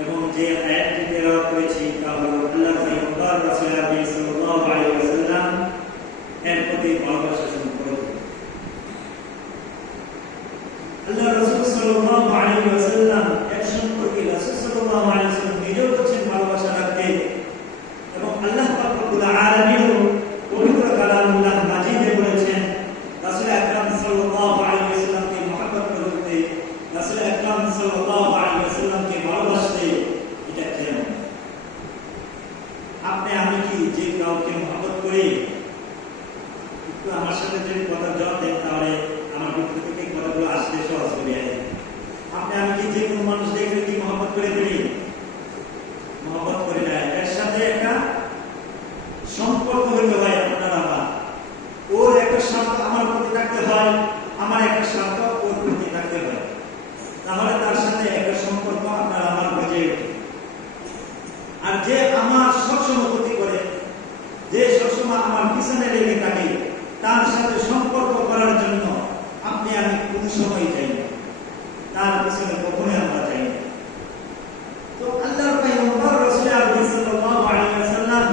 এবং যে আয়াতটি তেলাওয়াত করেছি তা হলো আল্লাহর পয়গম্বর রাসূল সাল্লাল্লাহু আলাইহি ওয়াসাল্লাম এর সম্পর্কে রাসূল সাল্লাল্লাহু আলাইহি ওয়াসাল্লাম নিজেও বলেছেন ভালোবাসা রাখতে, এবং আল্লাহ পাক রব্বুল আলামিন পবিত্র কালামুল্লাহ মাজিদে বলেছেন রাসূল আকরাম সাল্লাল্লাহু আলাইহি ওয়াসাল্লামকে মহব্বত করতে, রাসূল আকরাম সাল্লাল্লাহু আলাইহি ওয়াসাল্লামকে ভালোবাসতে। এটা কেন? আপনি আমি কি যে কাউকে মহব্বত করি? একটু আমার সাথে যদি কথা জবাব দেন তাহলে আমার ভিতর থেকে কথাগুলো আসতে সহজ হবে। আপনি আমি কি যে কোনো মানুষ দেখলে কি মহব্বত করে ফেলি? মহব্বত করি না। এর সাথে একটা সম্পর্ক হইতে হয়। আপনার আমার ওর একটা স্বার্থ আমার প্রতি থাকতে হয়, আমার একটা স্বার্থ ওর প্রতি থাকতে হয়, তাহলে তার সাথে একটা সম্পর্ক আপনার আমার হয়ে ওঠে। আর যে আমার সবসময় ক্ষতি করে, যে সবসময় আমার পিছনে লেগে থাকে, তার সাথে সম্পর্ক করার জন্য আপনি আমি কোন সময় চাই না, তার পিছনে কখনোই আমরা চাই না। তো আল্লাহর পয়গম্বর রাসূল আকরাম সাল্লাল্লাহু আলাইহি ওয়াসাল্লাম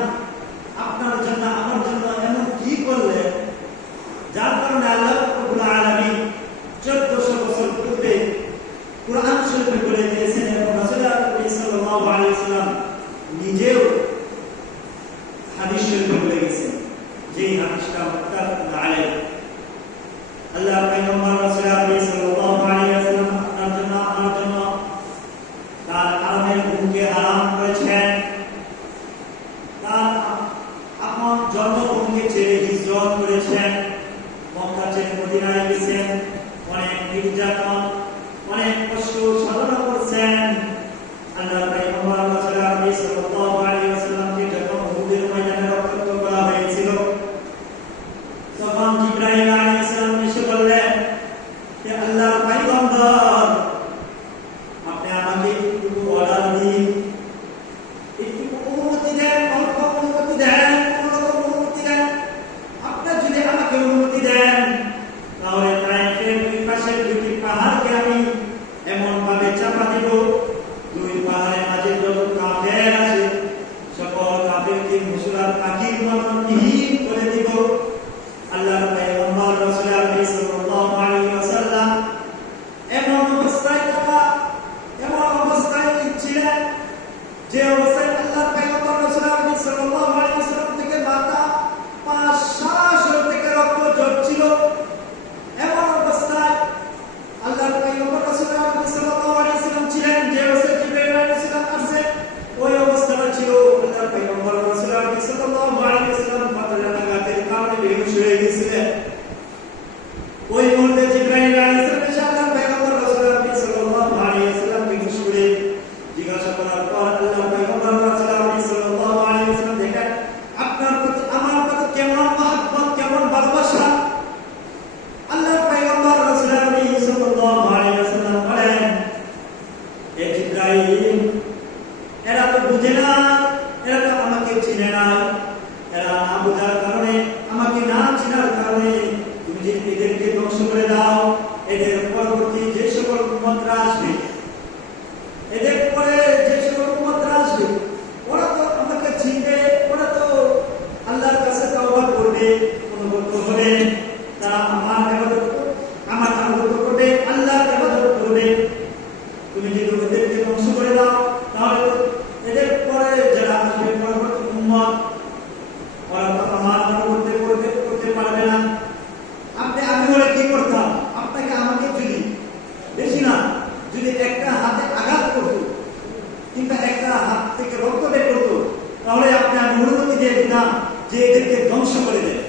আপনার জন্য আমার জন্য এমন কি করলেন যার কারণে আল্লাহ রাব্বুল আলামিন 1400 বছর পূর্বে কুরআন শরীফে বলে দিয়েছেন, এবং রাসূল আকরাম সাল্লাল্লাহু আলাইহি ওয়াসাল্লাম নিজেও হাদিস শরীফে বলে গেছেন, যে হাদিসটা মুত্তাফাকুন আলাইহি। আল্লাহর পয়গম্বর রাসূল আকরাম সাল্লাল্লাহু আলাইহি ওয়াসাল্লাম আপনার জন্য আমার জন্য তার হারামের ভূমিকে হারাম করেছেন, তার আপন জন্মভূমিকে ছেড়ে হিজরত করেছেন, মক্কা ছেড়ে মদিনায় গেছেন, অনেক নির্যাতন অনেক কষ্ট সাধনা করছেন। আল্লাহর পয়গম্বর রাসূল আকরাম সাল্লাল্লাহু আলাইহি ওয়াসাল্লামকে যখন উহুদের ময়দানে রক্তাক্ত করা হয়েছিল, তখন জিবরাইল আলাইহিস সালাম এসে বললেন যে আল্লাহর পয়গম্বর, আপনি আমাকে একটু অর্ডার দিন, একটু অনুমতি দেন, অল্প অনুমতি দেন, কোনরকম অনুমতি দেন। আপনার যদি আমাকে অনুমতি দেন তাহলে তায়েফের দুই পাশের দুটি পাহাড়কে আমি এমন ভাবে চাপা দিব, দুই পাহাড়ের মাঝে যত কাফের আছে সকল কাফেরকে মুসলার পাখির মতন নিহীন করে দিব। আল্লাহর পয়গম্বর রাসূল আকরাম সাল্লাল্লাহু আলাইহি ওয়াসাল্লাম এমন অবস্থায় থাকা, এমন অবস্থায় ছিলেন যে অবস্থায় আল্লাহর পয়গম্বর রাসূল আকরাম সাল্লাল্লাহু আলাইহি ওয়াসাল্লাম থেকে মাথা পা সারা শরীর থেকে রক্ত ঝরছিল। এমন অবস্থায় আল্লাহর পয়গম্বর রাসূল আকরাম সাল্লাল্লাহু আলাইহি ওয়াসাল্লাম ছিলেন যে অবস্থায় জিবরাইল আলাইহিস সালাম আসছে, ওই অবস্থাটা ছিল আল্লাহর পয়গম্বর রাসূল আকরাম সাল্লাল্লাহু আলাইহি ওয়াসাল্লাম পাতলা লাগাতের কারণে বেহুশ হয়ে গেছিলেন। ওই মুহূর্তে জিবরাইল আলাইহিস সালাম এসে আল্লাহর পয়গম্বর রাসূল আকরাম সাল্লাল্লাহু আলাইহি ওয়াসাল্লাম বেহুশ করে জিজ্ঞাসা করার পর আল্লাহর পয়গম্বর রাসূল আকরাম সাল্লাল্লাহু আলাইহি ওয়াসাল্লাম দেখেন আপনার প্রতি আমার প্রতি কেমন মহব্বত, কেমন ভালোবাসা। আল্লাহর পয়গম্বর রাসূল আকরাম সাল্লাল্লাহু আলাইহি ওয়াসাল্লাম বলেন, এ জিবরাইল, এরা তো বুঝে না, এরা তো আমাকে চিনে না, এরা না বোঝার কারণে, আমাকে না চেনার কারণে তুমি যে এদেরকে ধ্বংস করে দাও, এদের পরবর্তী যে সকল উম্মতরা আসবে, এদের পরে যে সকল উম্মতরা আসবে, ওরা তো আমাকে চিনবে, ওরা তো আল্লাহর কাছে তওবা করবে, অনুগত হবে, তারা আমার ইবাদত করবে, আল্লাহর ইবাদত করবে। তুমি যদি ওদেরকে ধ্বংস করে দাও তাহলে এদের পরে যারা আসবে পরবর্তী উম্মত, ওরা তো আমার করতে পারবে না। আমি বলে কি করতাম? আপনাকে আমাকে যদি বেশি না, যদি একটা হাতে আঘাত করতো কিংবা একটা হাত থেকে রক্ত বের করতো, তাহলে আপনি আমি অনুমতি দিয়ে দিতাম যে এদেরকে ধ্বংস করে দেয়।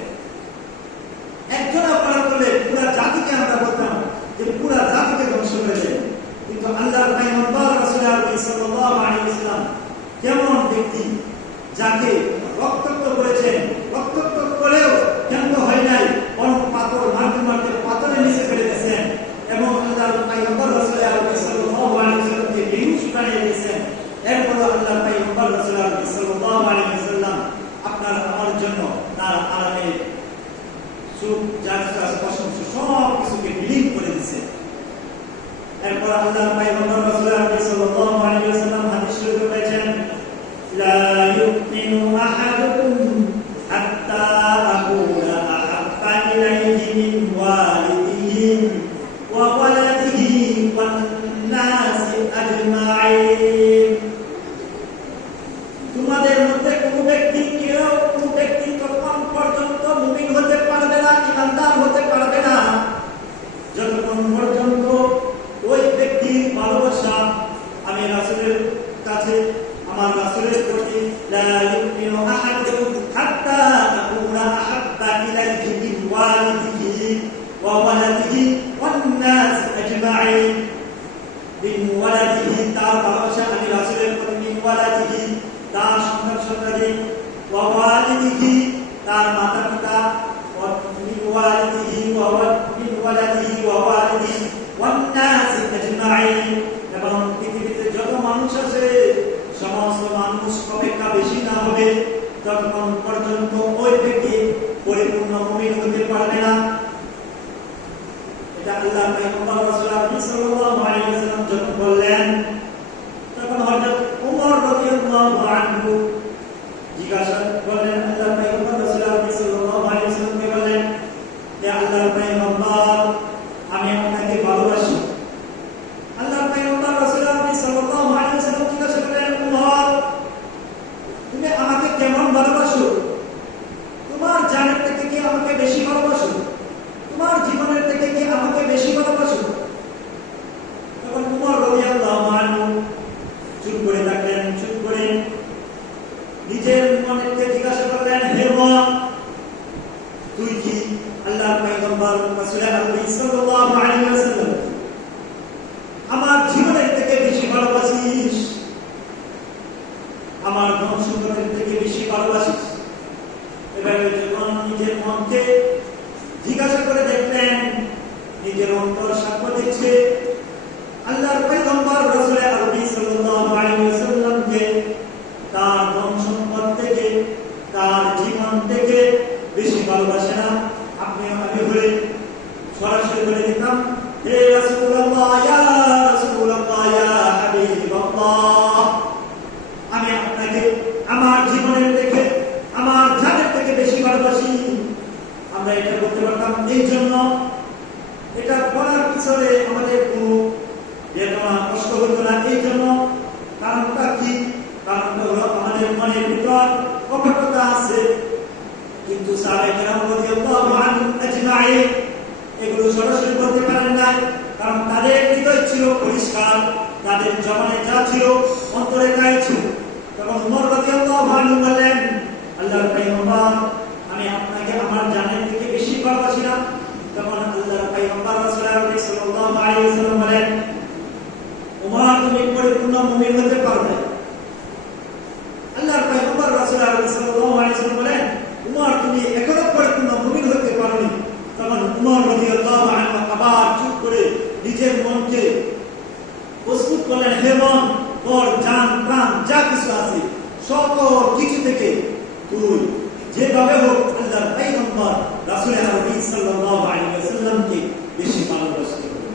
একজন অপরাধ করলে পুরা জাতিকে আমরা বলতাম যে পুরা জাতিকে ধ্বংস করে দেয়। কিন্তু আল্লাহর পয়গম্বর রাসূল আকরাম সাল্লাল্লাহু আলাইহি ওয়াসাল্লাম কেমন ব্যক্তি, যাকে রক্তাক্ত করেছেন, রক্তাক্ত করেও ক্ষান্ত হয় নাই, বরং পাথর মারতে মারতে পাথরের নিচে ফেলে দিয়েছেন, এবং আল্লাহর পয়গম্বর রাসূল আকরাম সাল্লাল্লাহু আলাইহি ওয়াসাল্লামকে বেহুশ বানিয়ে দিয়েছেন। এরপর আল্লাহর পয়গম্বর রাসূল আকরাম সাল্লাল্লাহু আলাইহি ওয়াসাল্লাম আপনার আমার জন্য তার আরামে সুখ, জাযা, প্রশংসা সব কিছুকে বিলীন করে দিয়েছেন। এরপর আল্লাহর পয়গম্বর রাসূল আকরাম সাল্লাল্লাহু আলাইহি ওয়াসাল্লাম হাদিস শরীফে বলেছেন, লা ইউমিনু আহাদুকুম হাত্তা আকুনা আহাব্বা ইলাইহি মিন ওয়ালিদিহি ওয়া ওয়ালাদিহি ওয়ান ততক্ষণ পর্যন্ত ওই ব্যক্তি পরিপূর্ণ মুমিন হতে পারবে না। এটা আল্লাহ পয়গম্বর রাসূলুল্লাহ সাল্লাল্লাহু আলাইহি ওয়াসাল্লাম যখন বললেন, তখন হযরত ওমর রাদিয়াল্লাহু আনহু জিজ্ঞাসা করলেন, আল্লাহ পয়গম্বর রাসূলুল্লাহ সাল্লাল্লাহু আলাইহি ওয়াসাল্লামকে বললেন, হে আল্লাহর পয়গম্বর, আমি আপনাকে ভালোবাসি। আল্লাহ পয়গম্বর রাসূলুল্লাহ সাল্লাল্লাহু আলাইহি ওয়াসাল্লাম জিজ্ঞাসা করলেন, ওমর, তুমি আমাকে কেমন ভালোবাসো? তোমার জানের থেকে কি আমাকে বেশি ভালোবাসো? তোমার জীবনের থেকে কি আমাকে বেশি ভালোবাসো? তখন ওমর রাদিয়াল্লাহু আনহু চুপ করে থাকলেন। চুপ করে নিজের মনকে জিজ্ঞাসা করলেন, হে ওমর, তুই কি আল্লাহর পয়গম্বর রাসূলুল্লাহ সাল্লাল্লাহু আলাইহি ওয়াসাল্লাম আমার জীবনের থেকে বেশি ভালোবাসিস? আমার ধন সম্পদের থেকে বেশি ভালোবাসিস? এভাবে যখন নিজের মনকে জিজ্ঞাসা করে দেখলেন, নিজের অন্তর সাক্ষ্য দিচ্ছে আল্লাহর পয়গম্বর রাসূলুল্লাহ সাল্লাল্লাহু আলাইহি ওয়াসাল্লামকে তার ধন সম্পদ থেকে, তার জীবন থেকে বেশি ভালোবাসে না। আপনি আমি হলে সরাসরি বলে দিতাম, হে রাসূলুল্লাহ, ইয়া রাসূলুল্লাহ, ইয়া হাবিবাল্লাহ, আমি আপনাকে আমার জীবনের থেকে, আমার জানের থেকে বেশি ভালোবাসি। আমরা এটা বলতে পারতাম এই জন্য, এটা বলার পিছনে আমাদের কোনো কষ্ট হতো না। এই জন্য কারণটা কি? কারণটা হলো আমাদের মনের ভিতর কপটতা আছে, কিন্তু সাহাবায়ে কেরাম রাদিয়াল্লাহু আনহুম আজমাইন এগুলো সরাসরি বলতে পারেন না, কারণ তাদের হৃদয় ছিল পরিষ্কার, তাদের জবানে যা ছিল অন্তরে তাই ছিল। তখন ওমর রাদিয়াল্লাহু আনহু বললেন, আল্লাহর পয়গম্বর, আমি আপনাকে আমার জানের থেকে বেশি ভালোবাসি না। তখন আল্লাহর পয়গম্বর রাসূলুল্লাহ সাল্লাল্লাহু আলাইহি ওয়াসাল্লাম বলেন, ওমর, তুমি পরিপূর্ণ মুমিন হতে পারবে। আল্লাহর পয়গম্বর রাসূলুল্লাহ সাল্লাল্লাহু আলাইহি ওয়াসাল্লাম বলেন, ওমর, তুমি এখনো পরিপূর্ণ মুমিন হতে পারোনি। তখন ওমর রাদিয়াল্লাহু আনহু আবার চুপ করে নিজের মনকে প্রস্তুত করলেন, হে মন, তোর জান প্রাণ যা কিছু আছে সকল কিছু থেকে তুই যেভাবে হোক আল্লাহর পয়গম্বর রাসূলুল্লাহ সাল্লাল্লাহু আলাইহি ওয়াসাল্লামকে বেশি ভালোবাসতে হবে।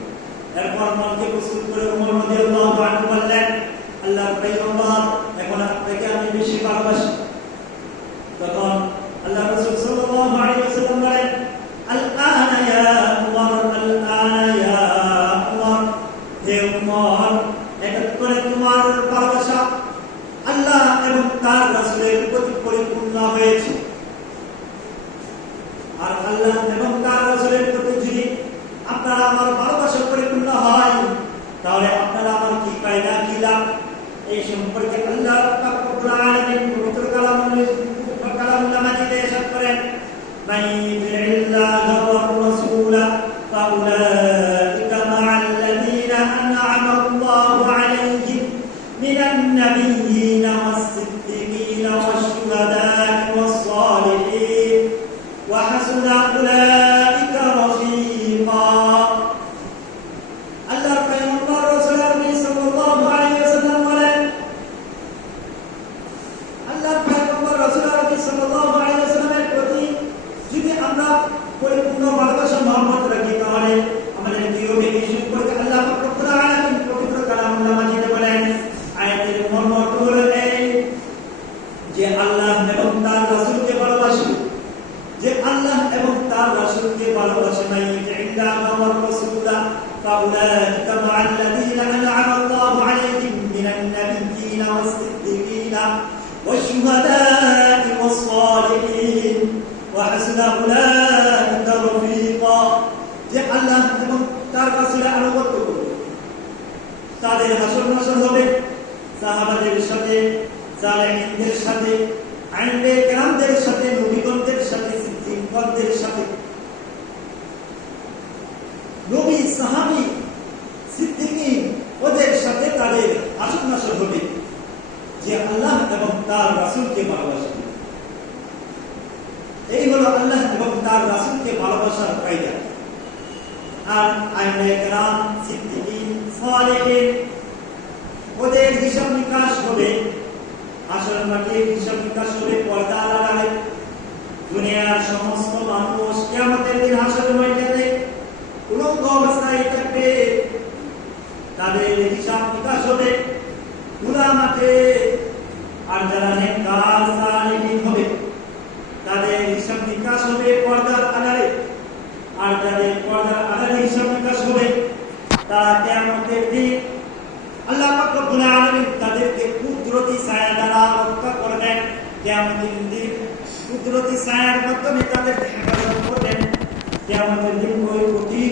এরপর মনকে প্রস্তুত করে ওমর রাদিয়াল্লাহু আনহু বললেন, আল্লাহর পয়গম্বর, এখন আপনাকে আমি বেশি ভালোবাসি। তখন আল্লাহ রাসূল সাল্লাল্লাহু আলাইহি ওয়াসাল্লাম বলেন, আল-আনা ইয়া উমর, আল-আনা ইয়া উমর, হে উমর, এটা করে তোমার ভালোবাসা আল্লাহ এবং তার রাসূলের প্রতি পরিপূর্ণ হয়েছে। আর আল্লাহ এবং তার রাসূলের প্রতি যদি আপনারা আমার ভালোবাসা পরিপূর্ণ হয়, তাহলে আপনারা আমার কি ফায়দা, কি লাভ? এই সম্পর্কে আল্লাহ পাক রব্বুল আলামিন পবিত্র কালামুল মাজিদে ইরশাদ করেন, মান ইউতি'িল্লাহা ওয়ার রাসূলা ফাউলাইকা মা'আল্লাযীনা আন'আমা আল্লাহু আলাইহিম মিনান নাবিয়্যিনা ওয়াস-সিদ্দীকিনা ওয়াশ-শুহাদা'i ওয়াস-সালিহিন ওয়া হাসুনা উলাইকা রাফীকা। আল্লাহর পয়গম্বর রাসূলুল্লাহ সাল্লাল্লাহু আলাইহি ওয়াসাল্লাম বলেন, আল্লাহর পয়গম্বর রাসূলুল্লাহ সাল্লাল্লাহু আলাইহি ওয়াসাল্লামের প্রতি যদি আমরা পরিপূর্ণ ভালোবাসা মহব্বত রাখি, তাহলে আমাদের কি হবে? এই সম্পর্কে আল্লাহ পাক রব্বুল আলামিন পবিত্র কালামুল মাজিদে বলেন, আয়াতের মর্ম হলো এই যে আল্লাহ এবং তার রাসূলকে ভালোবাসি, যে আল্লাহ এবং তার রাসূলকে ভালোবাসে। মান ইউতি'িল্লাহা ওয়ার রাসূলা ফাউলাইকা মা'আল্লাযীনা আন'আমা আল্লাহু আলাইহিম মিনান নাবিয়্যিনা ওয়াস-সিদ্দীকিনা ওয়াশ-শুহাদা'i ওয়াস-সালিহিন ওয়া হাসুনা উলাইকা রাফীকা। যে আল্লাহ এবং তার রাসূলের আনুগত্য করবে, তাদের হাসর নাসর হবে সাহাবাদের সাথে, সালেহিনদের সাথে, আইনে কেরামদের সাথে, নবীগণদের সাথে, সিদ্দিকদের সাথে। নবী, সাহাবী, সিদ্দিকীন ওদের সাথে তাদের হাসর নাসর হবে, যে আল্লাহ এবং তার রাসূলকে ভালোবাসে। এই হলো আল্লাহ এবং তার রাসূলকে ভালোবাসার ফায়দা। আর আইনে কেরাম, সিদ্দিকীন, সালেহিন ওদের হিসাব নিকাশ হবে, আসল মাঠে হিসাব নিকাশ হবে পর্দার কিয়ামতের দিন কুদরতি ছায়ার মাধ্যমে তাদের হেফাজত করবেন। কিয়ামতের দিন ওই কঠিন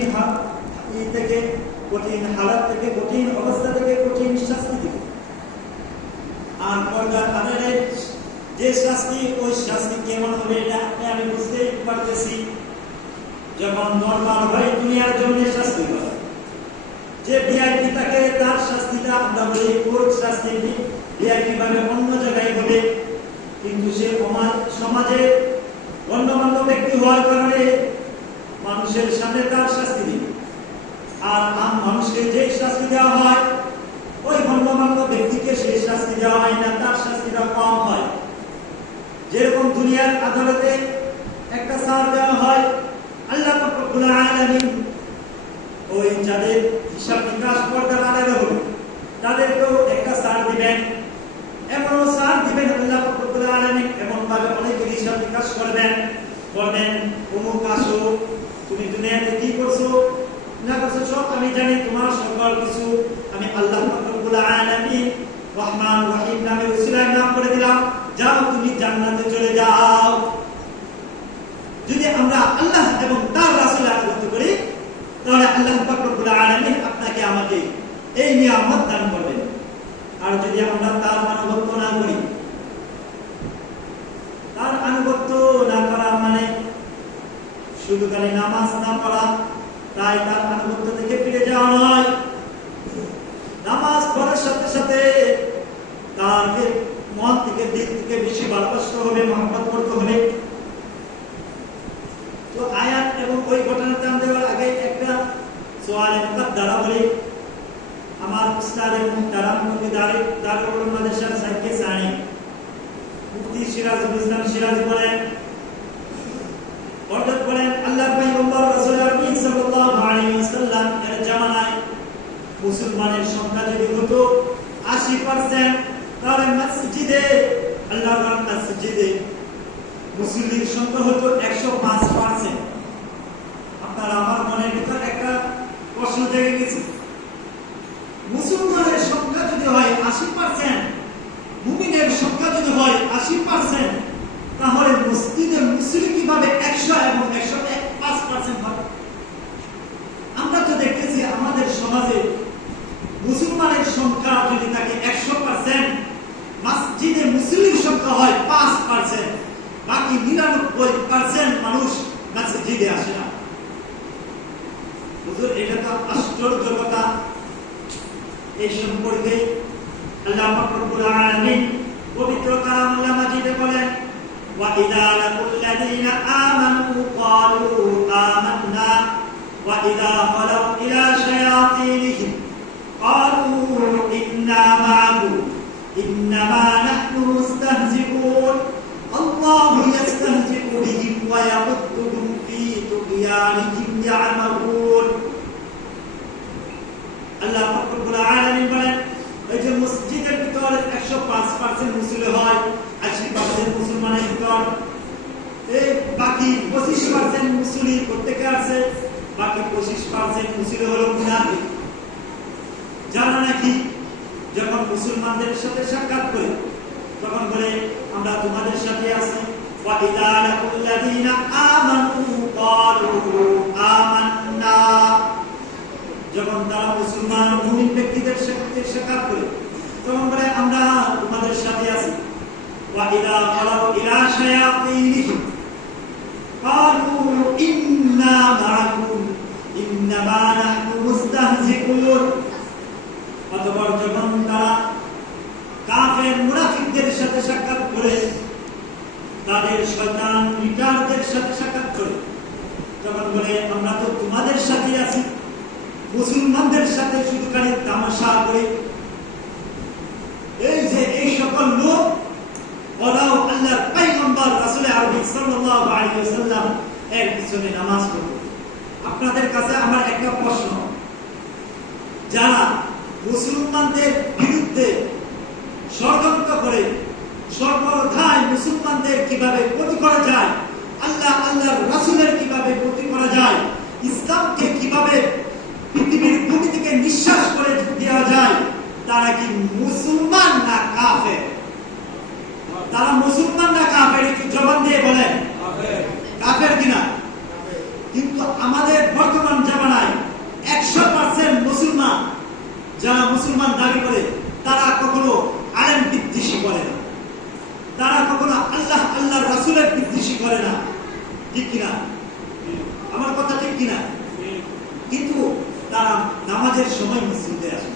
থেকে, কঠিন হালাত থেকে, কঠিন অবস্থা থেকে, কঠিন শাস্তি থেকে। আর পর্দার আড়ালের যে শাস্তি, ওই শাস্তি কেমন হবে এটা আমি বুঝতেই পারতেছি। যখন নরমাল হয় দুনিয়ার জন্য শাস্তি হয়, যে ভিআইপি তাকে তার শাস্তিটা আমরা বলি কোর্ট শাস্তি, ভিআইপি ভাবে অন্য জায়গায় হবে। কিন্তু সে সমাজে গণ্যমান্য ব্যক্তি হওয়ার কারণে মানুষের সামনে তার শাস্তি দিবে। আর আম মানুষকে যে শাস্তি দেওয়া হয়, ওই গণ্যমান্য ব্যক্তিকে সেই শাস্তি দেওয়া হয় না, তার শাস্তিটা কম হয়। যেরকম দুনিয়ার আদালতে একটা ছাড় দেওয়া হয়, আল্লাহ পাক রব্বুল আলামিন ওই যাদের হিসাব নিকাশ পর্দার আড়ালে হবে তাদেরকেও একটা ছাড় দিবেন। এমনও ছাড় দিবেন আল্লাহ পাক রব্বুল আলামিন, এমন ভাবে অনেকের হিসাব নিকাশ করবেন, অমুক আসো, তুমি দুনিয়াতে কি করছো না করছো সব আমি জানি, তোমার সকল কিছু আমি আল্লাহ পাক রব্বুল আলামিন রহমান রহিম নামে উসিলায় নাম করে দিলাম, যাও তুমি জান্নাতে চলে যাও। যদি আমরা আল্লাহ এবং তার রাসূলের আনুগত্য করি, তাহলে আল্লাহ পাক রব্বুল আলামিন আপনাকে আমাকে এই নিয়ামত দান করবেন। আর যদি আমরা তার আনুগত্য না করি, তার আনুগত্য না করা মানে শুধু খালি নামাজ না পড়া, তাই তার আনুগত্য থেকে ফিরে যাওয়া নয়। নামাজ পড়ার সাথে সাথে তার মন থেকে, দিক থেকে বেশি ভালোবাসতে হবে, মহব্বত করতে হবে। তো আয়াত এবং ওই ঘটনাতে আমরা দেওয়ার আগে একটা সোয়ালে মুকদ্দারা বলি। আমার উস্তাদ মুহতারাম মুফতি দারুল উলুম মাদ্রাসার সাইকে সানি মুফতি সিরাজুল ইসলাম সিরাজি বলেন, অর্থাৎ বলেন আল্লাহর পয়গম্বর রাসূল আকরাম সাল্লাল্লাহু আলাইহি ওয়াসাল্লাম এর জামানায় মুসলমানের সংখ্যা যদি হতো 80%, তাহলে মসজিদে আল্লাহর মসজিদে মুসলিমের সংখ্যা হতো 105%। আপনারা আমার মনের ভিতর একটা প্রশ্ন জেগে গেছে, মুসলমানের সংখ্যা যদি হয় 80%, মুমিনের সংখ্যা যদি হয় 80%, তাহলে মসজিদে মুসলিম কিভাবে 100 এবং 105% হবে? আমরা তো দেখতেছি আমাদের সমাজে মুসলমানের সংখ্যা যদি থাকে 100%, মসজিদে মুসলিম সংখ্যা হয় 5%, বাকি 99% মানুষ মসজিদে আসে না। হুজুর, এটা তো আশ্চর্য কথা। এই সম্পর্কে আল্লাহ পাক রব্বুল আলামিন পবিত্র কালামুল্লাহ মাজিদে বলেন, ওয়া ইযা লাকুল লাযীনা আমানু ক্বালু আমান্না ওয়া ইযা খালাউ ইলা শায়াতিনিহিম ক্বালু ইন্না মা'াকুম ইন্নামা নাহনু মুস্তাহজিউন আল্লাহু ইস্তাহজিউ বিহিম ওয়া ইয়ামুদ্দুহুম ফি তুগয়ানিহিম ইয়া'মাহুন। আল্লাহ পাক রব্বুল আলামিন বলেন, এই যে মসজিদের ভিতর 105% মুসলিম হয়, 80% মুসলমানের ভিতর এই বাকি 25% মুসলিম প্রত্যেকে আছে, বাকি 25% মুসলিম হলো মুনাফিক, যারা নাকি যখন মুসলমানদের সাথে সাক্ষাৎ করে তখন বলে আমরা তোমাদের সাথে আছি। ওয়া ইযা লাকুল লাযীনা আমানু ক্বালু আমান্না, যখন তারা মুসলমান মুমিন ব্যক্তিদের সাথে সাক্ষাৎ করে তখন বলে আমরা তোমাদের সাথে আছি। ওয়া ইযা খালাউ ইলা শায়াতিনিহিম ক্বালু ইন্না মা'াকুম ইন্নামা নাহনু মুস্তাহজিউন। অতঃপর যখন তারা কাফের মুনাফিকদের সাথে সাক্ষাৎ করে, তাদের শয়তান লিডারদের সাথে সাক্ষাৎ করে তখন বলে আমরা তো তোমাদের সাথে আছি, মুসলমানদের সাথে শুধু খালি তামাশা করে। এই যে এই সকল লোক ওরাও আল্লাহর পয়গম্বর রাসূল আরবি সাল্লাল্লাহু আলাইহি ওয়াসাল্লাম এর পিছনে নামাজ পড়ে। আপনাদের কাছে আমার একটা প্রশ্ন, যারা মুসলমানদের বিরুদ্ধে ষড়যন্ত্র করে সর্বদাই মুসলমানদের কিভাবে ক্ষতি করা যায়, আল্লাহর রাসূলের কিভাবে ক্ষতি করা যায়, ইসলামকে কিভাবে পৃথিবীর ভূমি থেকে নিঃশ্বাস করে দেওয়া যায়, তারা কি মুসলমান না কাফের? তারা মুসলমান না কাফের, একটু জবান দিয়ে বলেন কাফের কিনা। কিন্তু আমাদের বর্তমান জামানায় 100% মুসলমান যারা মুসলমান দাবি করে তারা কখনো আলেম বিদ্বেষী করে না, তারা কখনো আল্লাহর রাসূলের বিদ্বেষী করে না, ঠিক কিনা? আমার কথা ঠিক কিনা? কিন্তু তারা নামাজের সময় মসজিদে আসে।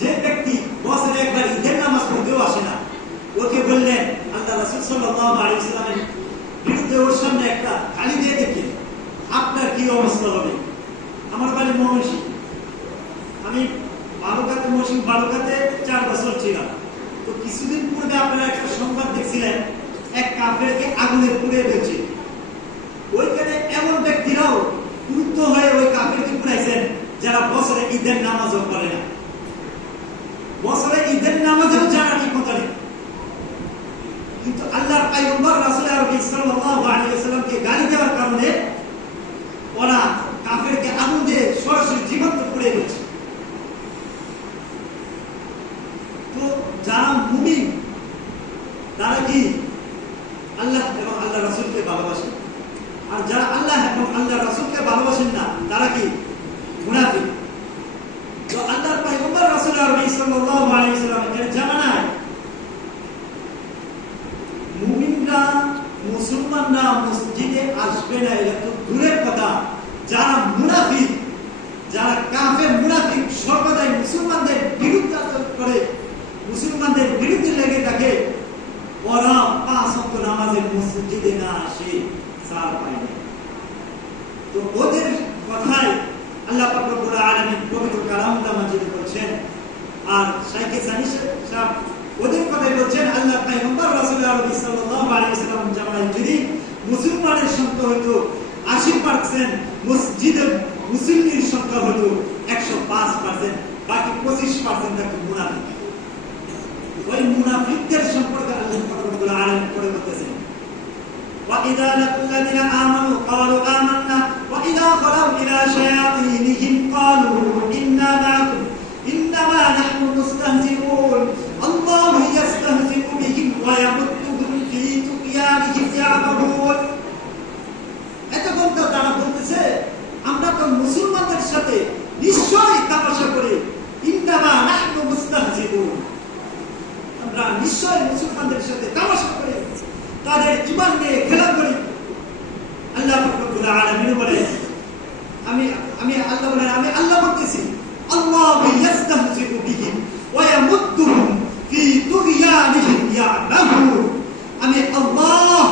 যে ব্যক্তি বছরে একবার ঈদের নামাজ পড়তেও আসে না, ওকে বললেন আল্লাহ রাসূল সাল্লাল্লাহু আলাইহি ওয়াসাল্লামের বিরুদ্ধে ওর সামনে একটা গালি দিয়ে দেখেন, আপনার কি অবস্থা হবে? আমার বাড়ি ময়মনসিংহ, আমি বালুকাতে 4 বছর ছিলাম। তো কিছুদিন পূর্বে আপনারা একটা সংবাদ দেখছিলেন, এক কাফেরকে আগুনে পুড়িয়ে দিয়েছে। ওইখানে এমন ব্যক্তিরাও ক্রুদ্ধ হয়ে ওই কাফেরকে পুড়াইছেন যারা বছরে ঈদের নামাজও পড়ে না, বছরে ঈদের নামাজেও জানা ঠিক মতো নেই। কিন্তু আল্লাহর পয়গম্বর রাসূল আরবি সাল্লাল্লাহু আলাইহি ওয়াসাল্লামকে গালি দেওয়ার কারণে ওরা কাফেরকে আগুন দিয়ে সরাসরি জীবন্ত পুড়িয়ে দিয়েছে। তো যারা মুমিন তারা কি আল্লাহ এবং আল্লাহ রাসূলকে ভালোবাসে, আর যারা আল্লাহ এবং আল্লাহ রাসূলকে ভালোবাসেন না তারা কি মুনাফিক। তো আল্লাহর পয়গম্বর রাসূল আরবি সাল্লাল্লাহু আলাইহি ওয়াসাল্লাম এর জামানায় মুমিনরা মুসলমানরা মসজিদে আসবে না এটা তো দূরের কথা, যারা মুনাফিক, যারা কাফের মুনাফিক সর্বদাই মুসলমানদের বিরুদ্ধে করে, মুসলমানদের বিরুদ্ধে লেগে থাকে, ওরা 5 ওয়াক্ত নামাজে মসজিদে না আসে, সার পায় না। তো ওদের কথায় আল্লাহ পাক রব্বুল আলামিন পবিত্র কালামুল্লাহ মাজিদে বলছেন, আর শাইখে সানি সাহেব ওদের কথাই বলছেন, আল্লাহ পয়গম্বর রাসূল আরবি সাল্লাল্লাহু আলাইহি ওয়াসাল্লাম জামানায় যদি মুসলমানের সংখ্যা হতো 80%, মসজিদে মুসলিমের সংখ্যা হতো 105%, বাকি 25% থাকতো মুনাফিক। ওই মুনাফিকদের সম্পর্কে আল্লাহ পাক রব্বুল আলামিন করে বলতেছেন, وَإِذَا لَقُوا الَّذِينَ آمَنُوا قَالُوا آمَنَّا وَإِذَا خَلَوْا إِلَى شَيَاطِينِهِمْ قَالُوا إِنَّا مَعَكُمْ إِنَّمَا نَحْنُ مُسْتَهْزِئُونَ اللَّهُ يَسْتَهْزِئُ بِهِمْ وَيَمُدُّهُمْ فِي طُغْيَانِهِمْ يَعْمَهُونَ। এতক্ষণ তো তারা বলতেছে আমরা তো মুসলমানদের সাথে নিশ্চয়ই তামাশা করি, ইন্নামা নাহনু মুস্তাহজিউন, আমরা নিশ্চয়ই মুসলমানদের সাথে তামাশা করি, তাদের ঈমান নিয়ে খেলা করি। আল্লাহ রব্বুল আলামিন বলেন, আমি আল্লাহ বলেন, আমি আল্লাহ বলতেছি, আল্লাহু ইয়াস্তাহজিউ বিহিম ওয়া ইয়ামুদ্দুহুম ফি তুগয়ানিহিম ইয়ামাহুন, আমি আল্লাহ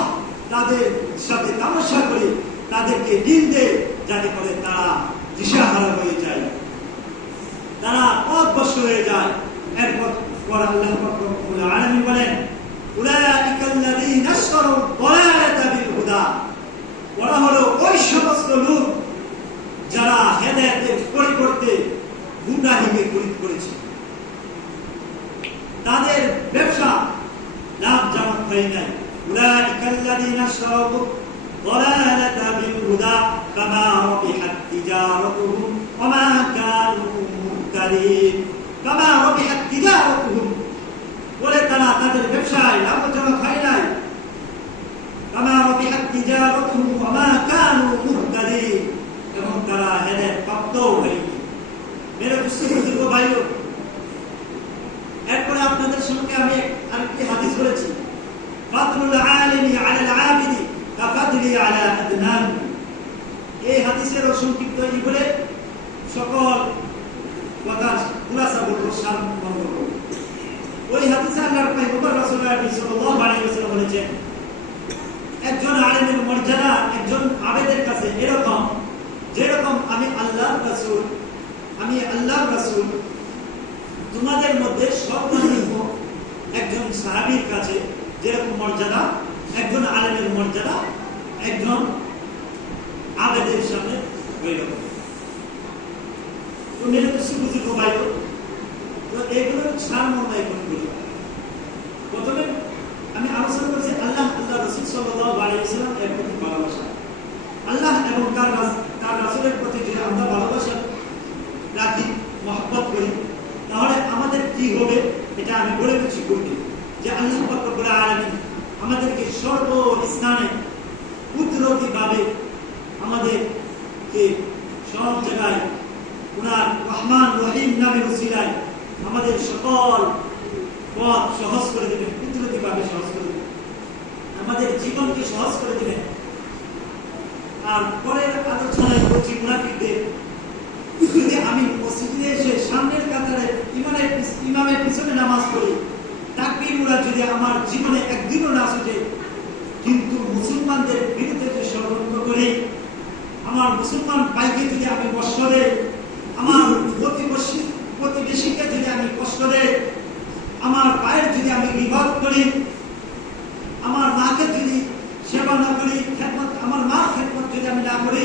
তাদের সাথে তামাশা করি, তাদেরকে দিন দেয় যাতে করে তারা দিশাহারা হয়ে যায়, তারা পথভ্রষ্ট হয়ে যায়। এরপর আল্লাহ রব্বুল আলামিন বলেন, উলাইকাল্লাযীনা ইশতারাউ দালালাতা বিল হুদা, ওরা হলো ওই সমস্ত লোক যারা হেদায়েতের পরিবর্তে গুমরাহিকে খরিদ করেছে, তাদের ব্যবসা লাভজনক হয় নাই। উলাইকাল্লাযীনা ইশতারাউ দালালাতা বিল হুদা কামা রাবিহাত তিজারাতুহুম ওয়া মা কানু মুহতাদিন, কামা রাবিহাত তিজারাতুহুম, বলে তারা তাদের ব্যবসায় লাভজনক হয় নাই, কামা রাবিহাত তিজারাতুহুম ওয়া মা কানু মুহতাদিন, এবং তারা হেদায়েত প্রাপ্ত হয়নি। মেরে বুজুর্গ ভাইও, এরপরে আপনাদের সঙ্গে আমি আরেকটি হাদিস বলেছি, ফাদলুল আলিমি আলাল আবিদি কাফাদলি আলা আদনান। এই হাদিসের সংক্ষিপ্ত এই বলে সকল কথা খুলাসা বলবো, সার বন্ধ করবো। ওই হাদিসে আল্লাহর পয়গম্বর রাসূলুল্লাহ সাল্লাল্লাহু আলাইহি ওয়াসাল্লাম বলেছেন, একজন আলেমের মর্যাদা একজন আবেদের কাছে এরকম যেরকম আমি আল্লাহর রাসূল তোমাদের মধ্যে সর্বনিম্ন একজন সাহাবীর কাছে যেরকম মর্যাদা, একজন আলেমের মর্যাদা একজন আবেদের সামনে ওইরকম। তো মেরে তো সুবুজি ভাই, তো এগুলোর সারমর্ম এগুলো। প্রথমে আমি আলোচনা করছি আল্লাহ রাসূল সাল্লাল্লাহু আলাইহি ওয়াসাল্লাম এর প্রতি ভালোবাসা, আল্লাহ এবং তার রাসূলের প্রতি যদি আমরা ভালোবাসা রাখি, মহব্বত করি, তাহলে আমাদের কি হবে এটা আমি বলে দিচ্ছি। যে আল্লাহ পাক রব্বুল সর্ব স্থানে কুদরতিভাবে আমাদেরকে সব জায়গায় ওনার রহমান রহিম নামের উসিলায় আমাদের সকল পথ সহজ করে দেবেন, কুদরতিভাবে সহজ করে দেবেন, আমাদের জীবনকে সহজ করে দেবেন। আর পরের আলোচনায় বলছি মুনাফিকদের, যদি আমি মসজিদে এসে সামনের কাতারে ইমামের পিছনে নামাজ পড়ি, তাকবীর ওরা যদি আমার জীবনে একদিনও না ছুটে, কিন্তু মুসলমানদের বিরুদ্ধে যদি ষড়যন্ত্র করি, আমার মুসলমান ভাইকে যদি আমি কষ্ট দেই, আমার প্রতিবেশীকে যদি আমি কষ্ট দেই, আমার ভাইয়ের যদি আমি বিবাদ করি, আমার মাকে যদি সেবা না করি, আমার মার খেদমত যদি আমি না করি,